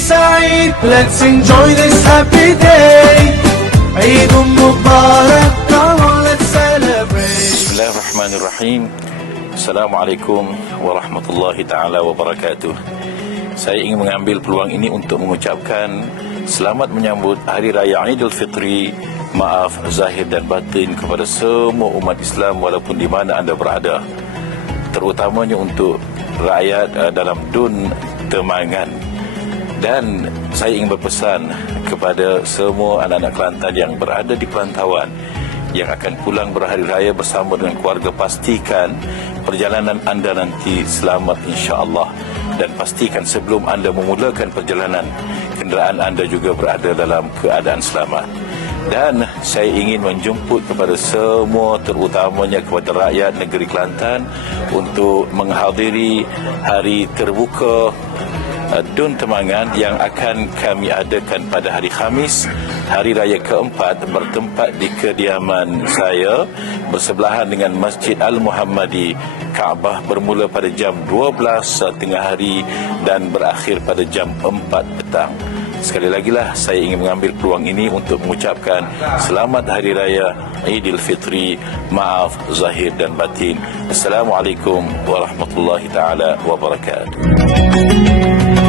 سعيد Let's enjoy this happy day. عيد مبارك Come on let's celebrate. بسم Saya ingin mengambil peluang ini untuk mengucapkan selamat menyambut Hari Raya Aidilfitri. Maaf zahir dan batin kepada semua umat Islam walaupun di mana anda berada. Terutamanya untuk rakyat eh, dalam dun temangan. Dan saya ingin berpesan kepada semua anak-anak Kelantan yang berada di perantauan yang akan pulang berhari raya bersama dengan keluarga pastikan perjalanan anda nanti selamat insya-Allah. Dan pastikan sebelum anda memulakan perjalanan kenderaan anda juga berada dalam keadaan selamat. Dan saya ingin menjemput kepada semua terutamanya kepada rakyat negeri Kelantan untuk menghadiri hari terbuka Dun Temangan yang akan kami adakan pada hari Khamis Hari Raya keempat bertempat di kediaman saya bersebelahan dengan Masjid Al-Muhammadi Kaabah bermula pada jam 12 tengah hari dan berakhir pada jam 4 petang. Sekali lagi lah saya ingin mengambil peluang ini untuk mengucapkan selamat Hari Raya Aidil Fitri. Maaf zahir dan batin. Assalamualaikum warahmatullahi taala wabarakatuh.